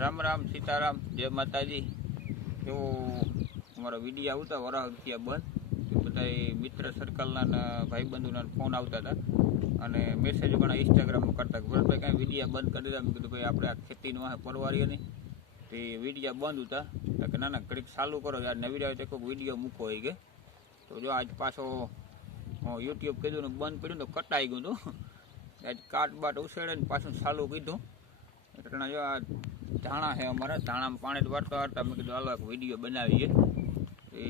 રામ રામ સીતારામ જય માતાજી। એવો અમારો વિડીયો આવતા વરાહત્યા બંધ બધા મિત્ર સર્કલના ભાઈબંધોના ફોન આવતા હતા અને મેસેજો ઘણા ઇન્સ્ટાગ્રામમાં કરતા કે ભરતભાઈ કાંઈ વિડીયો બંધ કરી દીધા। મેં કીધું ભાઈ આપણે આ ખેતીનું આ પરવારીએ નહીં તે વિડીયો બંધ હતા તો કે ના ઘડીક ચાલુ કરો યાર નવી આવે તો કોઈ વિડીયો મૂકો હોય કે તો જો આજ પાછો યુટ્યુબ કીધું ને બંધ પડ્યું તો કટાઈ ગયું હતું આજ કાટ બાટ ઉછેડે ને પાછું ચાલુ કીધું એટલે જો આ ધાણા છે અમારા ધાણામાં પાણી વાળતા વાળતા મેં કીધું હાલો એક વિડીયો બનાવીએ એ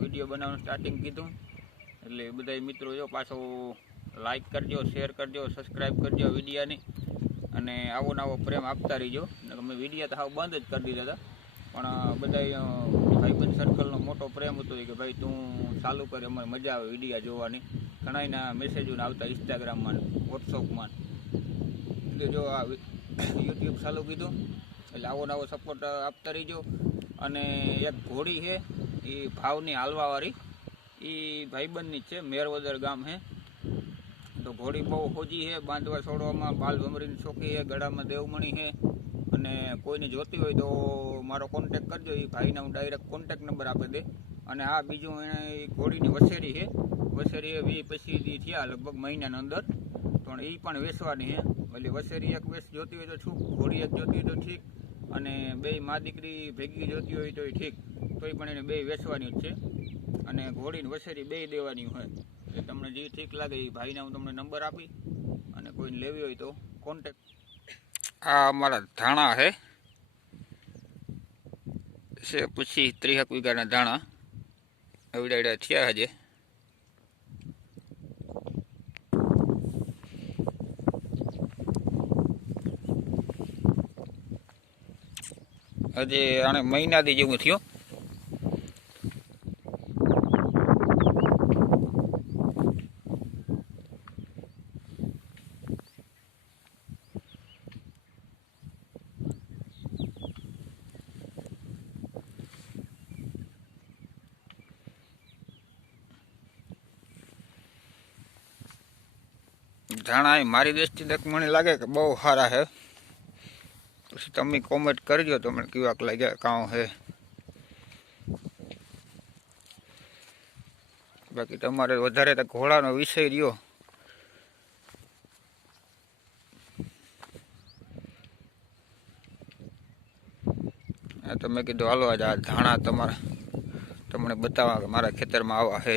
વિડીયો બનાવવાનું સ્ટાર્ટિંગ કીધું એટલે બધા મિત્રો જો પાછો લાઈક કરજો શેર કરજો સબસ્ક્રાઈબ કરજો વિડીયાની અને આવો નવો પ્રેમ આપતા રહીજો। અમે વિડીયો તો હાવ બંધ જ કરી દીધા હતા પણ બધા ભાઈબંધ સર્કલનો મોટો પ્રેમ હતો કે ભાઈ તું ચાલુ કરે અમારે મજા આવે વિડીયા જોવાની। ઘણાના મેસેજો આવતા ઇન્સ્ટાગ્રામમાં વોટ્સઅપમાં એટલે જો આ યુટ્યુબ ચાલુ કીધું એટલે આવો નવો સપોર્ટ આપતા રહીજો। અને એક ઘોડી છે એ ભાવની હાલવાવાળી એ ભાઈબંધની જ છે મેરવદર ગામ છે તો ઘોડી બહુ હોજી છે બાંધવા છોડવામાં બાલ ભમરીની ચોકી છે ગળામાં દેવમણી છે અને કોઈને જોતી હોય તો મારો કોન્ટેક કરજો એ ભાઈને હું ડાયરેક્ટ કોન્ટેક નંબર આપી દે। અને આ બીજું એને ઘોડીની વસેરી છે વસેરી 20-25 થયા લગભગ મહિનાની અંદર પણ એ પણ વેચવાની છે એટલે વસેરી એક વેચ જોતી હોય તો છું ઘોડી એક જોતી હોય તો ઠીક અને બે મા દીકરી ભેગી જોતી હોય તો ઠીક તોય પણ એને બે વેચવાની જ છે અને ઘોડીને વસેરી બે દેવાની હોય એટલે તમને જે ઠીક લાગે એ ભાઈને હું તમને નંબર આપી અને કોઈને લેવી હોય તો કોન્ટેક। આ અમારા ધાણા છે પછી 30 વીઘાના ધાણા એવડા થયા હજે હજે આને મહિનાથી જેવું થયું ધાણા એ મારી દ્રષ્ટિએ મને લાગે કે બહુ સારા છે પછી તમે કોમેન્ટ કરજો તમને કેવાક લાગ્યા કાં છે બાકી તમારે વધારે તો ઘોડાનો વિષય રહ્યો તો મેં કીધું હાલો આજે આ ધાણા તમને બતાવવા કે મારા ખેતરમાં આવા છે।